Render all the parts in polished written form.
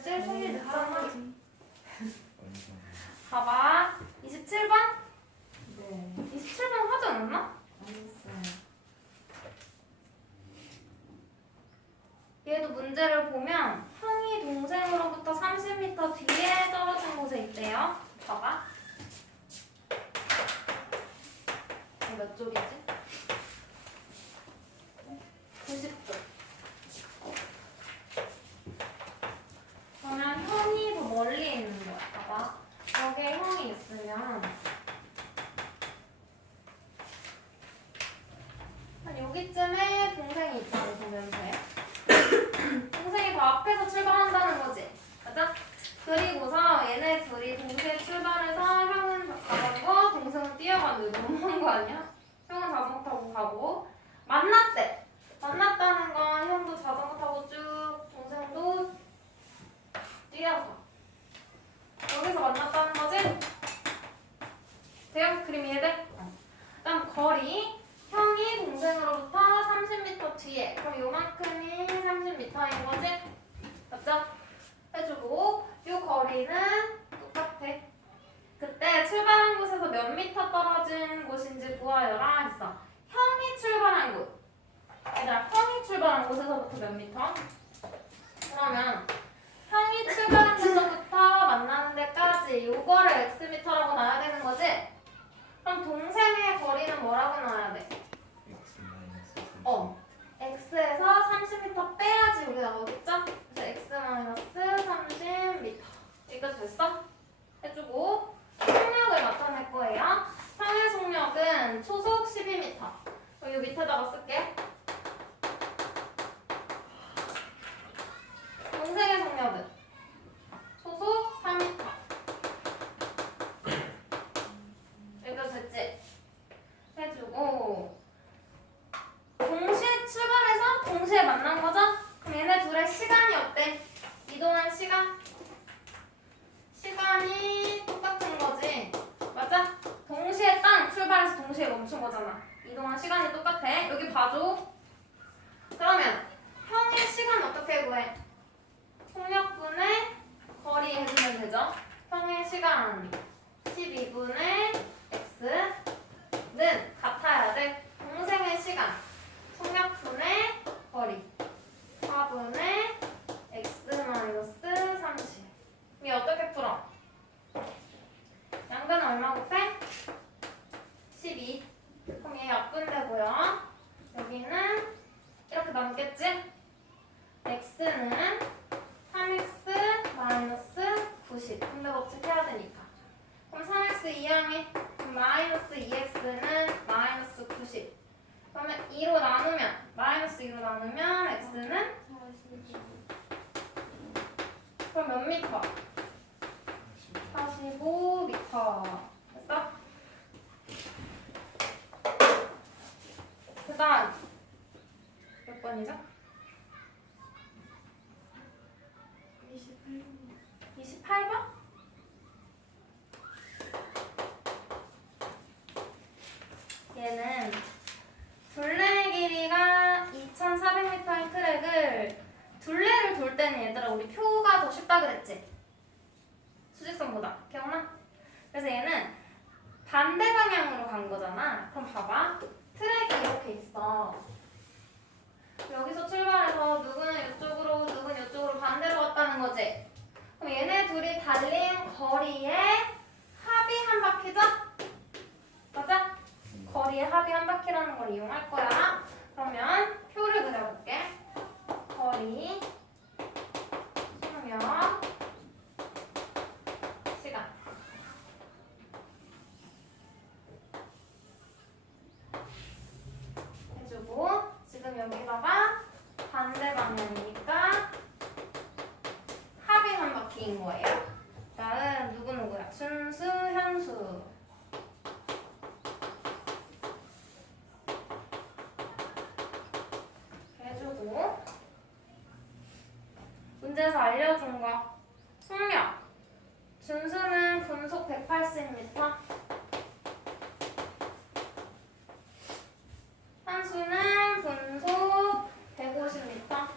제일 생일 늦잖아. 봐봐. 27번? 네. 27번 하지 않았나? 알겠어요. 얘도 문제를 보면 형이 동생으로부터 30m 뒤에 떨어진 곳에 있대요. 봐봐. 몇 쪽이지? 90쪽. 그러면 형이 더 멀리 있는 거야. 봐봐. 여기에 형이 있으면 한 여기쯤에 동생이 있다고 보면 돼. 동생이 더 앞에서 출발한다는 거지. 맞아? 그리고서 얘네 둘이 동시에 출발해서 형은 자전거, 동생은 뛰어가는 거 너무한 거 아니야? 형은 자전거 타고 가고 만났대. 만났다는 건 형도 자전거 타고 쭉 동생도 뛰어서 여기서 만났다는 거지? 돼요? 그림 이해돼? 그다음 거리 형이 동생으로부터 30m 뒤에 그럼 요만큼이 30m인 거지? 맞죠? 해주고 요 거리는 똑같아. 그때 출발한 곳에서 몇 미터 떨어진 곳인지 구하여라 했어. 형이 출발한 곳. 얘들아 형이 출발한 곳에서부터 몇 미터? 그러면 형이 출발한 곳서부터 만나는 데까지 요거를 x미터라고 놔야 되는 거지? 그럼 동생의 거리는 뭐라고 놔야 돼? x에서 30m 빼야지 여기 나오겠죠? 그래서 x 30m 이거 됐어? 해주고 속력을 나타낼 거예요. 형의 속력은 초속 12m. 여기 밑에다가 쓸게. 동생의 속력은 초속 4m. 이거 됐지? 해주고 동시에 출발해서 동시에 만난 거죠? 그럼 얘네 둘의 시간이 어때? 이동한 시간? 시간이 똑같은 거지. 맞아? 동시에 땅 출발해서 동시에 멈춘 거잖아. 이동한 시간이 똑같아. 여기 봐줘. 그러면 형의 시간 어떻게 구해? 속력분의 거리 해주면 되죠? 형의 시간 12분의 x는 같아야 돼. 동생의 시간 속력분의 거리 4분의 x-30. 이 어떻게 풀어? 양변은 얼마 곱해? 12. 그럼 얘 약분되고요. 여기는 이렇게 남겠지? x는 3x-90. 분배 법칙 해야 되니까. 그럼 3x 이항해. 마이너스 2x는 마이너스 90. 그러면 2로 나누면 마이너스 2로 나누면 x는 그럼 몇 미터? 45미터. 됐어? 그 다음 몇 번이죠? 28번? 얘는 둘레의 길이가 2400m인 트랙을 둘레를 돌 때는 얘들아 우리 표가 더 쉽다 그랬지? 수직선보다. 기억나? 그래서 얘는 반대 방향으로 간 거잖아. 그럼 봐봐. 트랙이 이렇게 있어. 여기서 출발해서 누구는 이쪽으로 누구는 이쪽으로 반대로 갔다는 거지. 그럼 얘네 둘이 달린 거리의 합이 한 바퀴죠? 맞아? 거리의 합이 한 바퀴라는 걸 이용할 거야. 그러면 표를 그려볼게. 거리, 속력, 시간. 해주고 지금 여기다가 반대 방향이니까 합이 한 바퀴인 거예요. 다음 누구누구야? 순수, 현수. 해주고 문제에서 알려준 거 속력. 준수는 분속 180m. 한수는 분속 150m.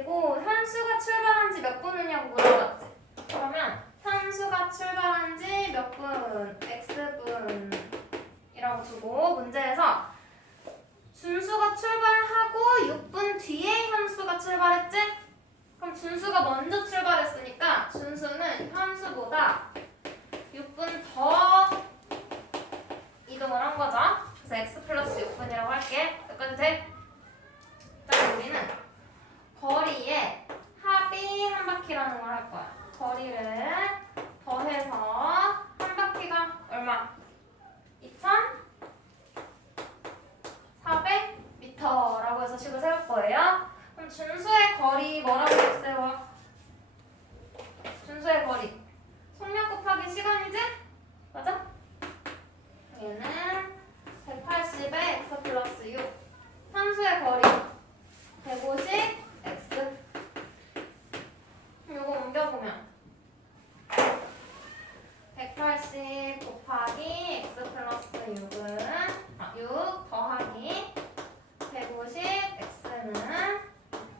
그리고 현수가 출발한 지 몇 분이냐고 물어봤지. 그러면 현수가 출발한 지 몇 분, x분이라고 두고 문제에서 준수가 출발하고 6분 뒤에 현수가 출발했지? 그럼 준수가 먼저 출발했으니까 준수는 현수보다 6분 더 이동을 한 거죠. 그래서 x 플러스 6분이라고 할게. 여기까지 돼? 자, 우리는 거리에 합이 한 바퀴라는 걸 할 거야. 거리를 더해서 한 바퀴가 얼마? 2,400m라고 해서 식을 세울 거예요. 그럼 준수의 거리 뭐라고 세워? 준수의 거리 속력 곱하기 시간이지? 맞아? 얘는 180에 x 플러스 6. 함수의 거리 150 x. 요거 옮겨보면 180 곱하기 x 플러스 6은 6 더하기 150 x는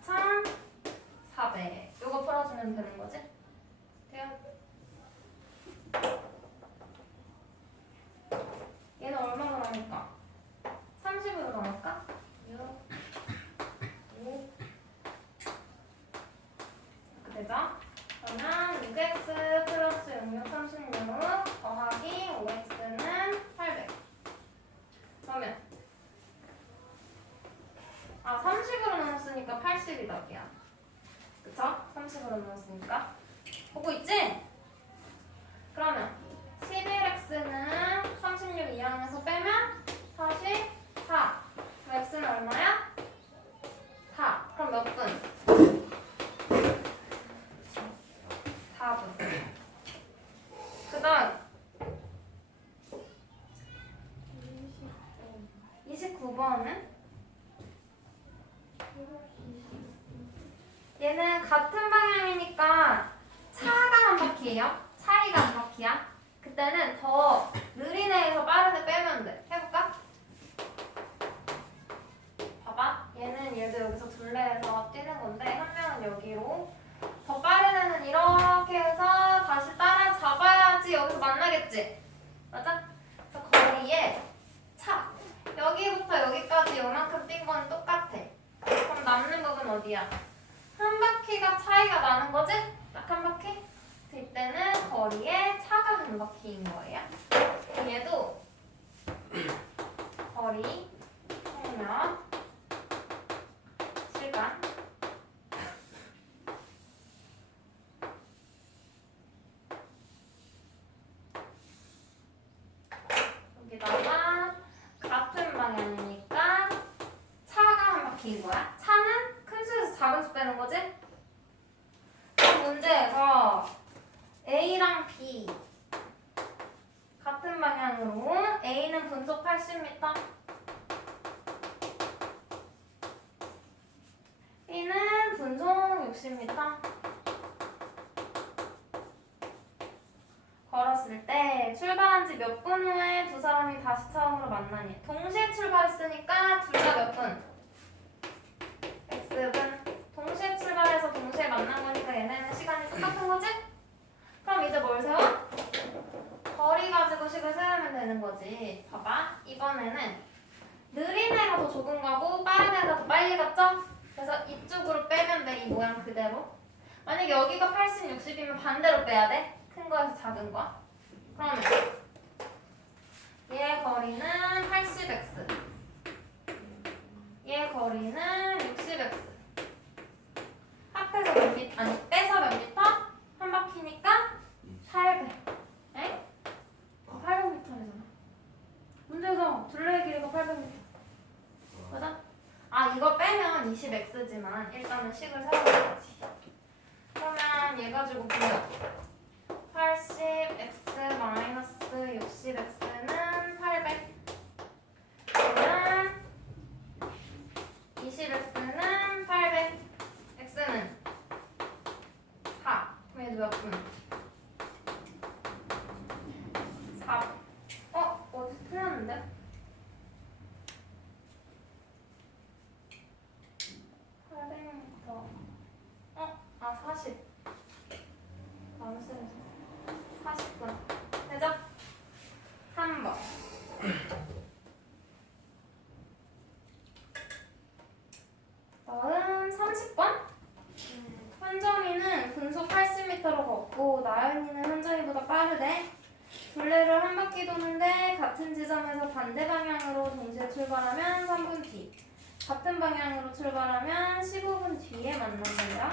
2,400. 요거 풀어주면 되는 거지? 돼요? 얘는 얼마나 나올까? 30으로 나올까? 6, 5 이렇게 되죠? 그러면 6x 플러스 66, 36 더하기 5x는 800. 그러면 30으로 나눴으니까 80이 답이야. 그쵸? 30으로 나눴으니까. 보고 있지? 그러면 11x는 36 이항에서 빼면 44. 그럼 x는 얼마야? 4. 그럼 몇 분? 4분. 그 다음 29번은 얘는 같은 방향이니까 차가 한 바퀴예요. 차이가 한 바퀴야. 그때는 더 느린 애에서 빠른 애 빼면 돼. 해볼까? 봐봐. 얘는 얘도 여기서 둘레에서 뛰는 건데 한 명은 여기로. 더 빠른 애는 이렇게 해서 다시 따라잡아야지 여기서 만나겠지? 맞아? 그래서 거리에 차. 여기부터 여기까지 요만큼 뛴 건 똑같아. 그럼 남는 부분 어디야? 한 바퀴가 차이가 나는 거지? 딱 한 바퀴? 이때는 거리에 차가 한 바퀴인 거예요. 얘도 거리, 속력, 시간. 여기다가 같은 방향이니까 차가 한 바퀴인 거야. 차는 큰 수에서 작은 수 빼는 거지? 문제에서 A랑 B 같은 방향으로 A는 분속 80m, B는 분속 60m. 걸었을 때 출발한 지 몇 분 후에 두 사람이 다시 처음으로 만나니? 동시에 출발했으니까 둘 다 몇 분? X분. 동시에 출발해서 동시에 만난 거니까 얘네는 시간이 똑같은 거지? 그럼 이제 뭘 세워? 거리 가지고 식을 세우면 되는 거지. 봐봐. 이번에는 느린 애가 더 조금 가고 빠른 애가 더 빨리 갔죠? 그래서 이쪽으로 빼면 돼. 이 모양 그대로. 만약에 여기가 80, 60이면 반대로 빼야 돼. 큰 거에서 작은 거. 그러면 얘 거리는 80x. 얘 거리는 60x. 합해서 몇 미터? 아니 빼서 몇 미터? 한 바퀴니까 800. 에? 800m잖아. 문제에서 둘레의 길이가 800m. 맞아? 이거 빼면 20x지만 일단은 식을 세워야지. 그러면 얘 가지고 보면 80x 마이너스 60x는 800. 그러면 20x는 800. x는 4. 그럼 얘도 몇 분? 4분. 어디서 틀렸는데? 800m 오, 나연이는 현정이보다 빠르대. 둘레를 한 바퀴 도는데 같은 지점에서 반대 방향으로 동시에 출발하면 3분 뒤. 같은 방향으로 출발하면 15분 뒤에 만난대요.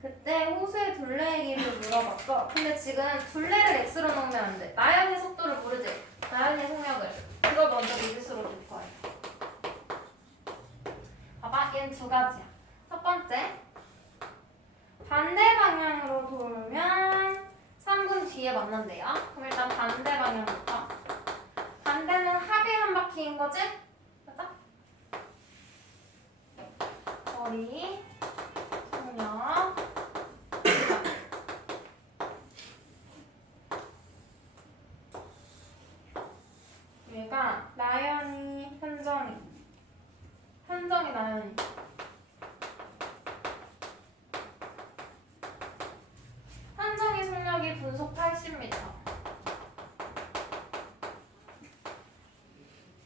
그때 호수의 둘레의 길이를 물어봤어. 근데 지금 둘레를 x로 넣으면 안 돼. 나연의 속도를 모르지? 나연의 속력을. 그걸 먼저 미지수로 넣을 거야. 봐봐, 얘는 두 가지야. 첫 번째, 반대 방향으로 돌면 3분 뒤에 만난대요. 그럼 일단 반대 방향부터. 반대는 합의 한 바퀴인 거지? 맞아? 거리, 속력, 시간. 얘가 나연이, 현정이. 현정이, 나연이. 현정이 속력이 분속 80m.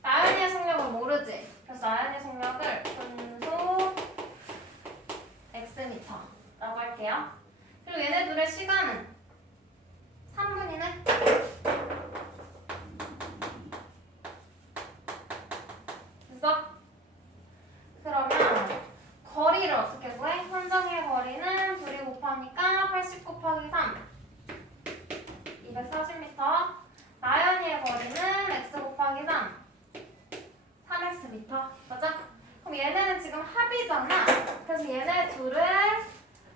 나연이의 속력은 모르지? 그래서 나연이 속력을 분속 xm라고 할게요. 그리고 얘네 둘의 시간은 3분이네? 됐어? 그러면 거리를 어떻게 구해? 현정이의 거리는 둘이 곱하니까 80 곱하기 3 240m. 나연이의 거리는 x 곱하기 3 3xm. 맞아? 그럼 얘네는 지금 합이잖아. 그래서 얘네 둘을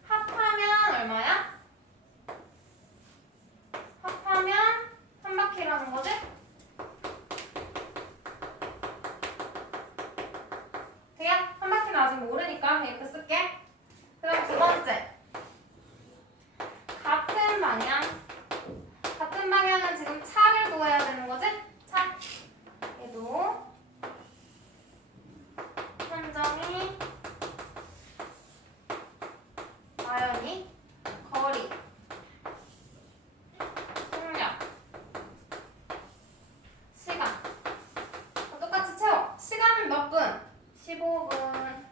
합하면 얼마야? 합하면 한 바퀴라는 거지? 돼요? 한 바퀴는 아직 모르니까 그냥 이렇게 쓸게. 그 다음 두 번째, 같은 방향. 같은 방향은 지금 차를 구해야 되는 거지? 차. 얘도 현정이, 나연이, 거리, 속력, 시간. 똑같이 채워. 시간은 몇 분? 15분.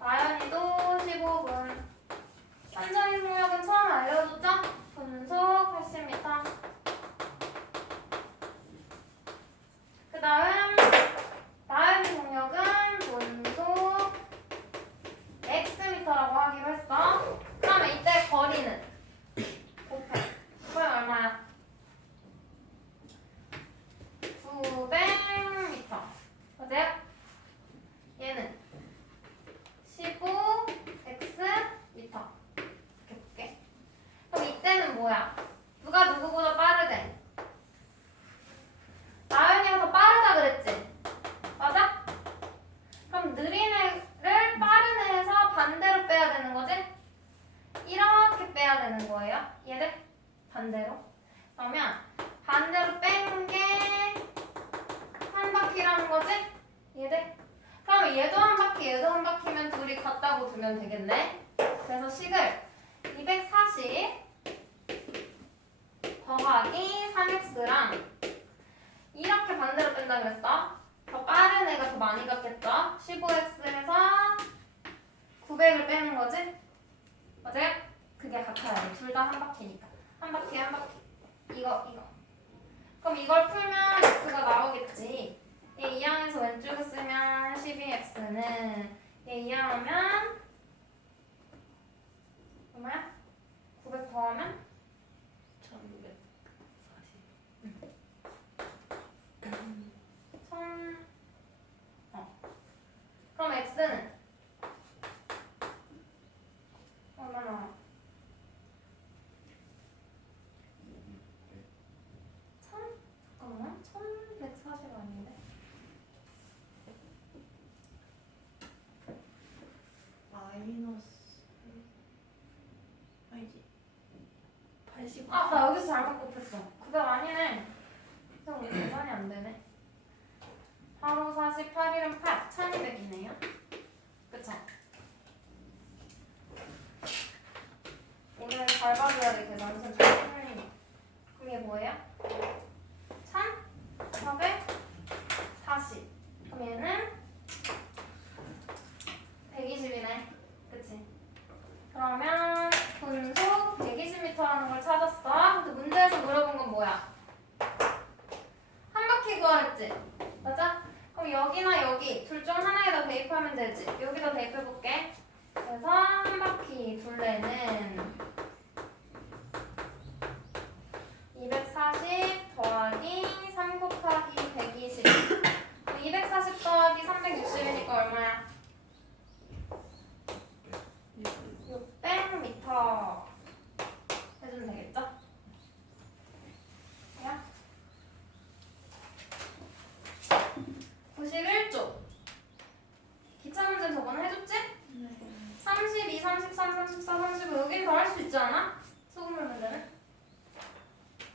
나연이도 15분. 현정이 속력은 처음 알려줬죠? 분속 80m. 그 다음 나연이 속력은 분속 xm라고 하기로 했어. 그 다음에 이때 거리는 곱해. 그럼 얼마야? 900m. 맞아요? 얘는 15xm. 이렇게 볼게. 그럼 이때는 뭐야? 누가 누구보다 빠르대? 나연이가 더 빠르다 그랬지? 맞아? 그럼 느린 애를 빠른 애에서 반대로 빼야 되는 거지? 이렇게 빼야 되는 거예요. 얘를 반대로. 그러면 반대로 뺀 게 한 바퀴라는 거지? 얘를. 그럼 얘도 한 바퀴, 얘도 한 바퀴면 둘이 같다고 두면 되겠네. 그래서 식을 240 더하기 3x랑 이렇게 반대로 뺀다 그랬어. 더 빠른 애가 더 많이 갔겠죠? 15x에서 900을 빼는 거지? 맞아요? 그게 같아야 돼. 둘 다 한 바퀴니까. 한 바퀴, 한 바퀴. 이거. 그럼 이걸 풀면 x가 나오겠지. 얘 이항에서 왼쪽에 쓰면 12x는 얘 이항하면 얼마야? 900 더하면? 1940. 1000. 그럼 x는 얼마나? 1000? 잠깐만. 1140 아닌데? 마이너스 아니지 80. 아, 나 여기서 잘못 곱했어. 그거 아니네. 그래서 우리 계산이 안 되네. 8, 5, 40, 8, 1은 8, 1200이네요. 그쵸? 오늘 잘 봐줘야 돼, 계산. 선생님 잘 풀리니. 그럼 이게 뭐예요? 1440. 그럼 얘는 120이네. 그치? 그러면 여기나 여기 둘 중 하나에다 대입하면 되지. 여기다 대입해볼게. 그래서 한 바퀴 둘레는 240 더하기 3 곱하기 120. 240 더하기 360이니까 얼마야? 600m 해주면 되겠죠? 야? 91쪽 기차 문제 저번에 해줬지? 네. 32, 33, 34, 35 여기는 더 할 수 있지 않아? 소금물 문제는?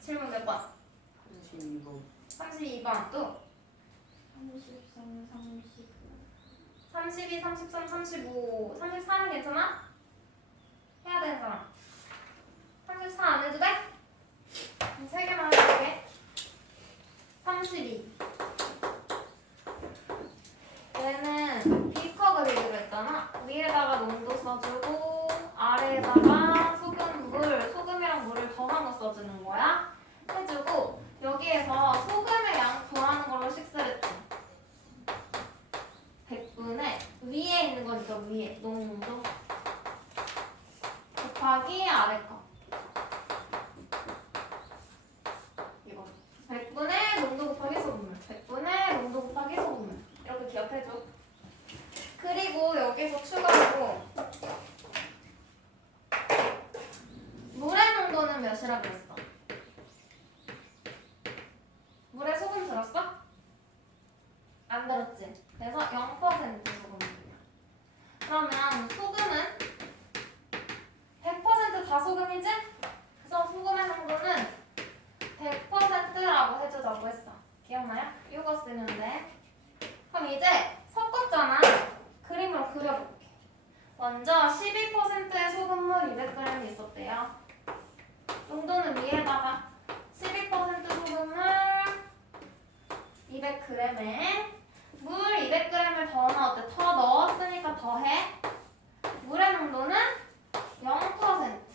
질문 몇 번? 32번. 32번 또 33, 39. 32, 33, 35 34는 괜찮아? 해야 되는 사람 34 안 해도 돼? 세 개만 해볼게 32 얘는 비커 그리기로 했잖아. 위에다가 농도 써주고 아래에다가 소금이랑 물을 더한 거 써주는 거야. 해주고 여기에서 소금의 양 구하는 걸로 식스했지. 100분의 위에 있는 거니까 위에 농도 곱하기 아래 거. 이거 100분의 농도 곱하기 소금물. 100분의 농도 곱하기 소금물. 이렇게 기억해줘. 그리고 여기서 추가로 물의 농도는 몇이라고 했어? 물에 소금 들었어? 안 들었지? 그래서 0% 소금물이야. 그러면 소금은 100% 다 소금이지? 그래서 소금의 농도는 100%라고 해주자고 했어. 기억나요? 이거 쓰면 돼. 그럼 이제 섞었잖아. 그림으로 그려볼게. 먼저 12%의 소금물 200g이 있었대요. 농도는 위에다가 12% 소금물 200g에 물 200g을 더 넣었대. 더 넣었으니까 더해. 물의 농도는 0%.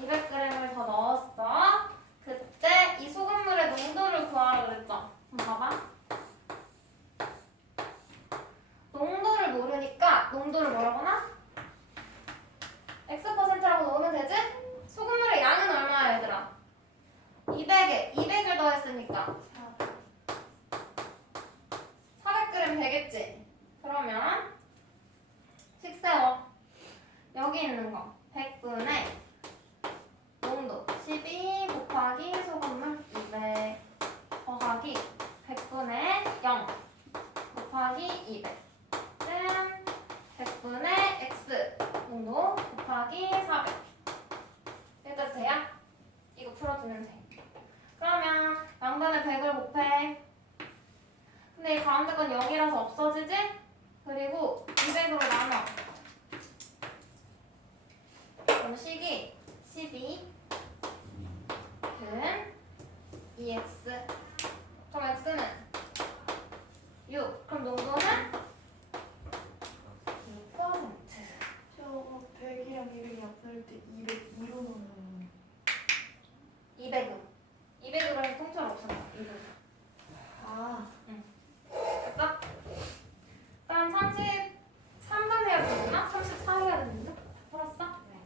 200g을 더 넣었어. 그때 이 소금물의 농도를 구하라 그랬죠. 그럼 봐봐. 농도를 모르니까 농도를 뭐라고나? X%라고 넣으면 되지? 소금물의 양은 얼마야 얘들아? 200에 200을 더했으니까 400g 되겠지? 그러면 식세워. 여기 있는 거 100분의 농도 12 곱하기 소금물 200 더하기 100분의 0 곱하기 200 은 100분의 x 농도 곱하기 400 여기까지 돼요? 이거 풀어주면 돼. 그러면 양변에 100을 곱해. 근데 이 가운데 건 0이라서 없어지지? 그리고 200으로 나눠. 그럼 식이 12 근 2x. 그럼 x는 6. 그럼 농도는 6%. 저거 100이랑 200이 합할 때 202로 넣으면 200으로. 200으로 해서 통째로 없어져. 200으로. 아, 됐어? 그럼 33번 해야 되나? 34 해야 되는데? 풀었어? 네.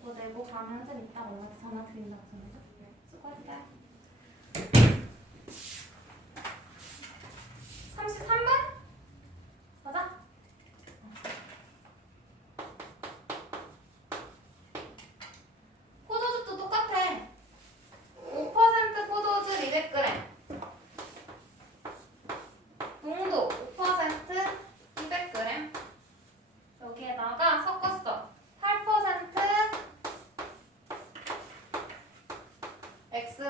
이거 내고 가면 좀 이따 연락 전화 드린다고 전해줘. 네. 수고했어요. 33번? 맞아? 포도즙도 똑같아. 5% 포도즙 200g. 농도 5% 200g. 여기에다가 섞었어. 8% Xg.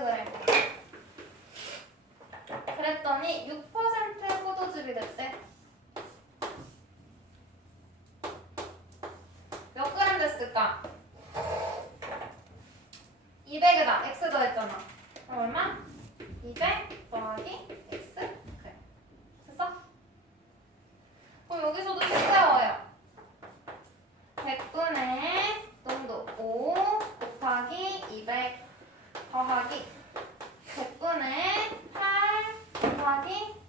그랬더니 6% 포도즙이 됐대. 몇 그램 됐을까? 200에다 X 더했잖아. 그럼 얼마? 200 더하기 X 그래. 됐어? 그럼 여기서도 식세워요. 100분의 농도 5 곱하기 200 더하기 100분의 8 곱하기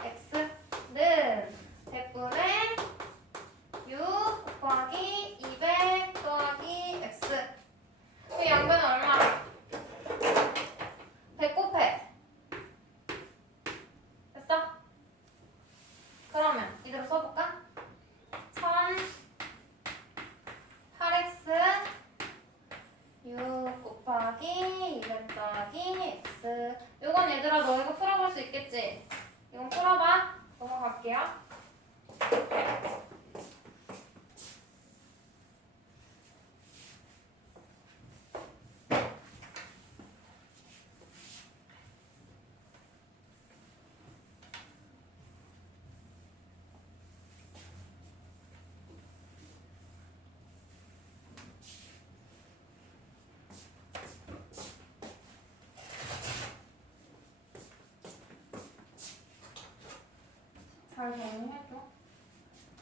잘 정리해줘.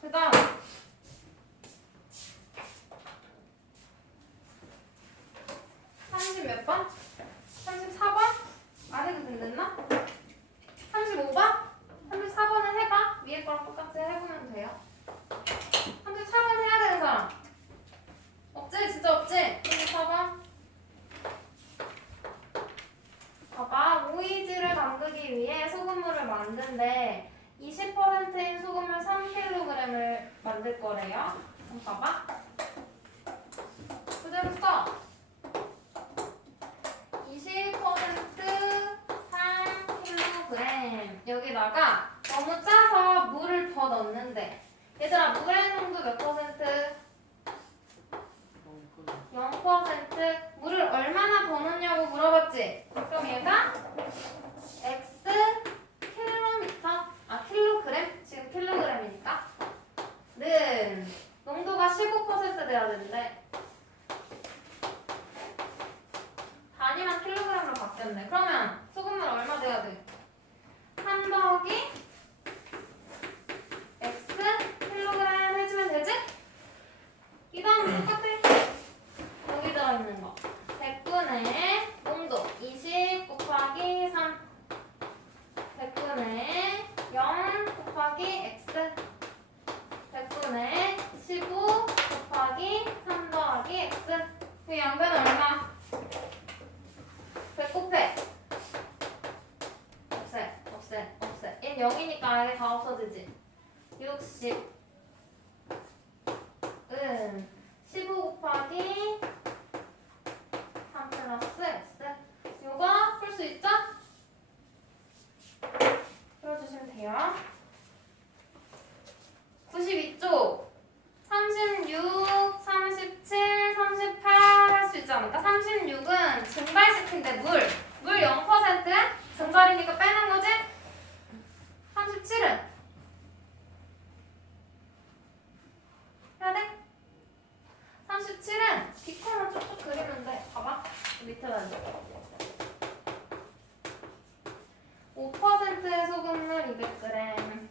그 다음 30 몇 번? 34번? 안 해도 된댔나? 35번? 34번은 해봐. 위에 거랑 똑같이 해보면 돼요. 34번 해야 되는 사람 없지? 진짜 없지? 34번 봐봐. 오이지를 담그기 위해 소금물을 만든데 20%인 소금물 3kg을 만들 거래요. 그럼 봐봐. 그대로 써. 20% 3kg. 여기다가 너무 짜서 물을 더 넣는데 얘들아 물의 농도 몇 퍼센트? 0%. 물을 얼마나 더 넣냐고 물어봤지? 그럼 얘가 x 킬로미터 킬로그램? 지금 킬로그램이니까 는 농도가 15% 돼야 되는데 단위만 킬로그램으로 바뀌었네. 그러면 소금물 얼마 돼야 돼? 3 더하기 x 킬로그램 해주면 되지? 이 다음 똑같아. 여기 들어있는 거 100분의 농도 20 곱하기 3 100분의 0 곱하기 x 100분의 15 곱하기 3 더하기 x. 그 양변은 얼마? 100 곱해 없애 1 0이니까 이게 다 없어지지. 60 15 곱하기 3 플러스 x. 요거 풀 수 있죠? 풀어주시면 돼요. 92쪽 36, 37, 38 할 수 있지 않을까? 36은 증발시킨대. 물 0%? 증발이니까 빼는 거지? 37은 해야 돼? 37은 비커만 쭉쭉 그리면 돼. 봐봐. 밑에다 이제 5%의 소금물 200g.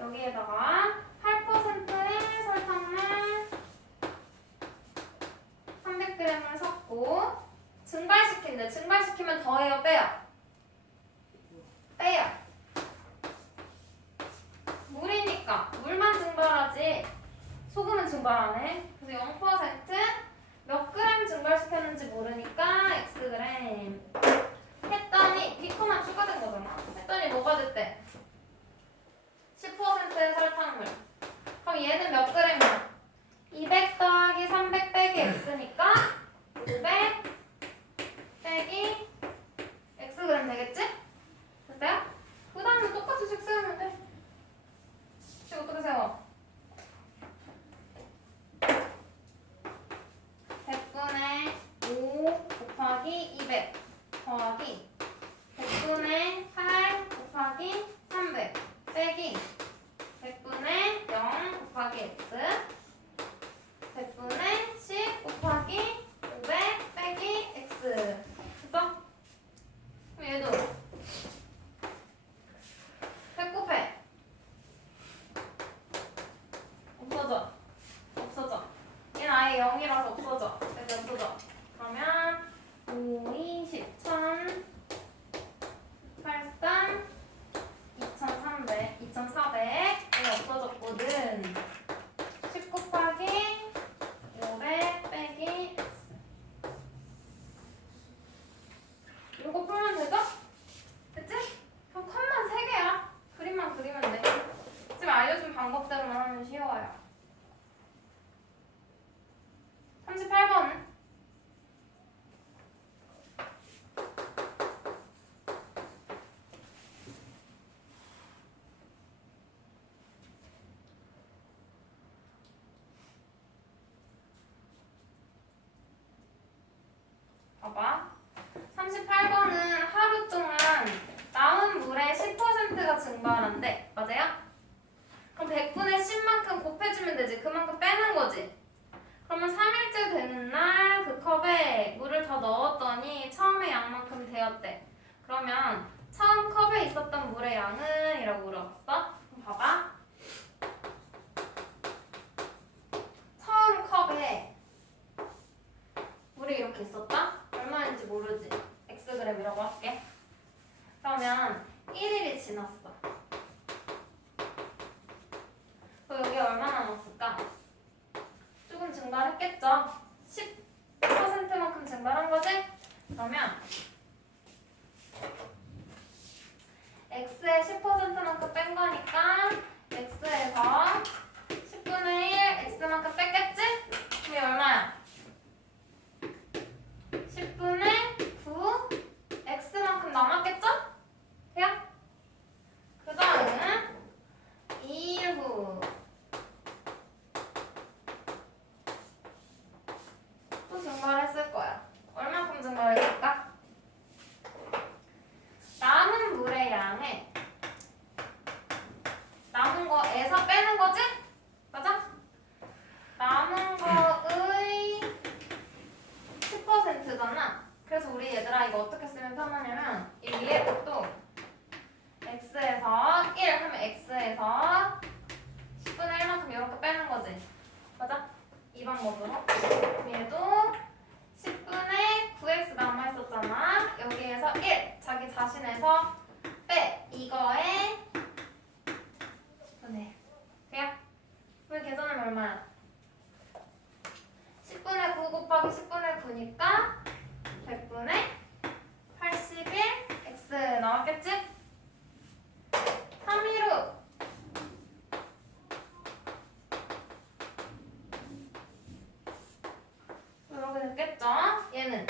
여기에다가 8%의 설탕물 300g을 섞고 증발시킨대. 증발시키면 더해요, 빼요? 빼요. 물이니까 물만 증발하지 소금은 증발 안 해. 그래서 0% 몇 그램 증발시켰는지 모르니까 xg 했더니 비커만 추가된 거잖아. 했더니 뭐가 됐대? 10%의 설탕물. 그럼 얘는 몇 그램이야? 200 더하기 300 빼기 x니까 500 빼기 xg 되겠지? 됐어요? 그 다음에 똑같이 식 세우면 돼. 식 어떻게 세워? 100분의 5 곱하기 200 더하기 100분의 8 곱하기 300 빼기 100분의 0 곱하기 x 100분의 10 곱하기 500 빼기 x. 됐어? 그럼 얘도 100 곱해. 없어져. 얘는 아예 0이라서 없어져. 여기 없어져. 그러면 5, 20, 1000 83 2300 2400 얘가 없어졌거든. 10 곱하기 500 빼기 x. 이거 풀면 되죠? 됐지? 그럼 컷만 3개야. 그림만 그리면 돼. 지금 알려준 방법대로만 하면 쉬워요. 38번은? 봐봐. 38번은 하루 동안 남은 물의 10%가 증발한대. 맞아요? 그럼 100분의 10만큼 곱해주면 되지. 그만큼 빼는 거지. 그러면 3일째 되는 날 그 컵에 물을 더 넣었더니 처음에 양만큼 되었대. 그러면 처음 있었던 물의 양은? 이라고 물어봤어. 그럼 봐봐. 처음 컵에 물이 이렇게 있었다? 얼마인지 모르지? Xg이라고 할게. 그러면 1일이 지났어. 그럼 여기 얼마나 남았을까? 조금 증발했겠죠? 10%만큼 증발한 거지? 그러면 X의 10%만큼 뺀 거니까 X에서 10분의 1 X만큼 뺐겠지? 그게 얼마야? 10분의 9 X만큼 남았겠죠? 돼요? 그 다음은 2일 후 또 증발했을 거야. 얼마큼 증발했을까? 남은 물의 양에 남은 거에서 빼는 거지? 맞아? 남은 거의 10%잖아. 그래서 우리 얘들아 이거 어떻게 쓰면 편하냐면 이 위에 것도 X에서 1 하면 X에서 10분의 1만큼 이렇게 빼는 거지. 맞아? 이 방법으로. 얘도 10분의 9X 남아있었잖아. 여기에서 1 자기 자신에서 빼. 이거에 10분의 1. 돼요? 그럼 계산하면 얼마야? 10분의 9 곱하기 10분의 9니까 100분의 81 X 나왔겠지? 3일 후 이렇게 됐겠죠? 얘는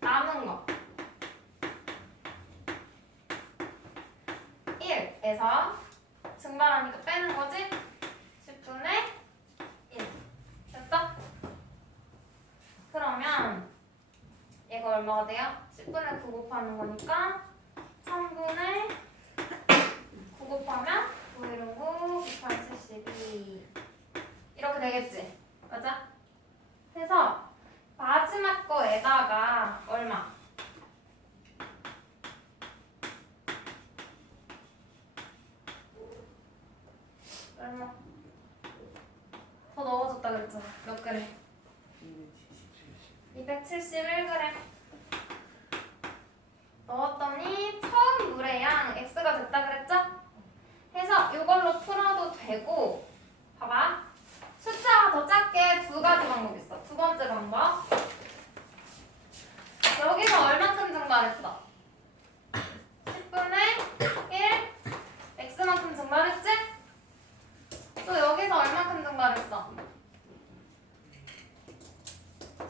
남은 거 1에서 증발하니까 빼는 거지? 10분의 1 됐어? 그러면 얘가 얼마가 돼요? 10분의 9 곱하는 거니까 3분의 9 곱하면 9일은 9, 9, 72 이렇게 되겠지? 맞아? 그래서 마지막 거에다가 얼마? 얼마? 더 넣어줬다 그랬잖아. 몇 그램? 271g 넣었더니 처음 물의 양 X가 됐다 그랬죠? 해서 이걸로 풀어도 되고 봐봐. 숫자가 더 작게 두 가지 방법이 있어. 두 번째 방법. 여기서 얼마큼 증발했어? 10분의 1 X만큼 증발했지? 또 여기서 얼마큼 증발했어?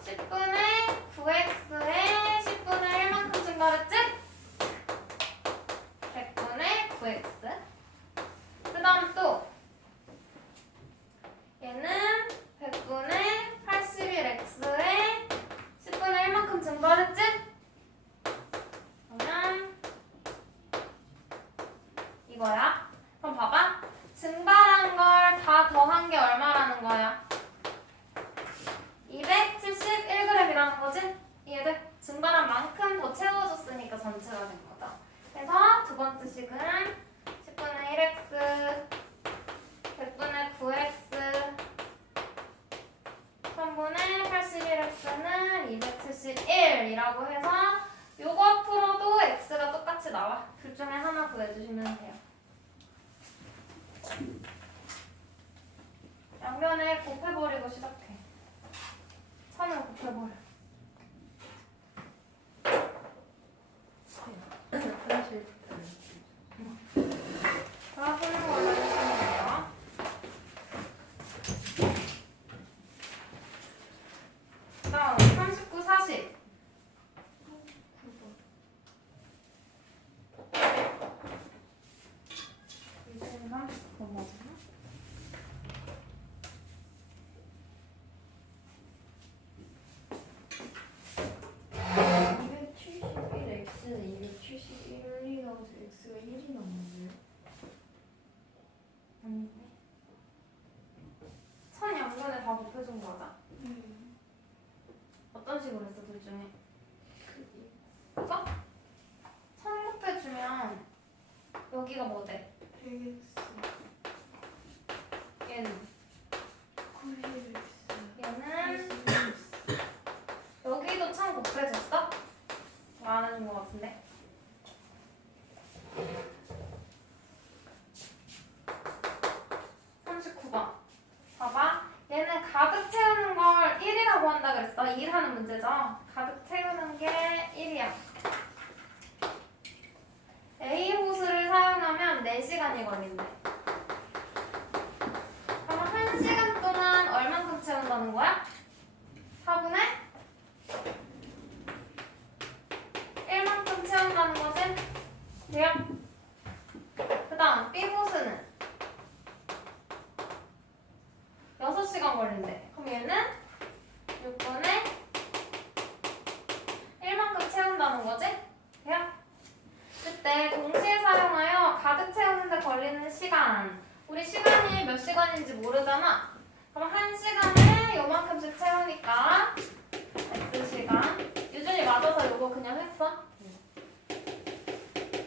10분의 9X에 10분의 1만큼 증발했지? 100분의 9X. 그 다음 또 얘는 100분의 81X에 10분의 1만큼 증발했지? 그러면 이거야. 그럼 봐봐. 증발한 걸 다 더한 게 얼마라는 거야? 271g이라는 거지? 이해돼? 증발한 만큼 더 채워줬으니까 전체가 된 거다. 그래서 두 번째 식은 10분의 1x, 100분의 9x, 3분의 81x는 271이라고 해서 요거 풀어도 x가 똑같이 나와. 둘 중에 하나 구해주시면 돼요. 양면에 곱해버리고 시작해. 선을 곱해버려. 자, 푸는 걸로 해주시면 돼요. 다음 39, 40. 이제는 39 맞나? X는 271이 나와서 X가 1이 남았네요. 아닌데. 천 양면에 다 곱해준 거다. 어떤 식으로 했어, 둘 중에? 크기. 이거? 여기가 뭐 돼? 100x 얘는 90x 얘는 80x 여기도 참 곱해졌어? 안 해준 것 같은데. 봐봐. 얘는 가득 채우는 걸 1이라고 한다 그랬어. 1 하는 문제죠. 가득 채우는 게 1이야. A 호스를 사용하면 4시간이 걸린대. 그럼 1시간 동안 얼만큼 채운다는 거야? 4분의 1만큼 채운다는 거지? 돼요? 그 다음 B 호스는 6시간 걸린대. 그럼 얘는 6분의 1만큼 채운다는 거지? 돼요? 그때 동시에 사용하여 가득 채우는데 걸리는 시간. 우리 시간이 몇 시간인지 모르잖아. 그럼 1시간에 요만큼씩 채우니까 X시간. 유준이 맞아서 요거 그냥 했어.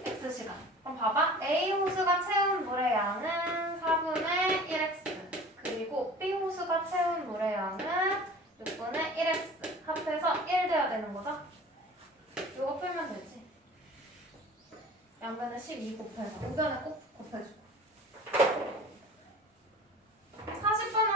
X시간. 그럼 봐봐. A 호수가 채운 물의 양은 4분의 1X. 그리고 B 호수가 채운 물의 양은 6분의 1X. 합해서 1 돼야 되는 거죠? 요거 풀면 되지. 양변에 12 곱해서 우변에 꼭 곱해주고.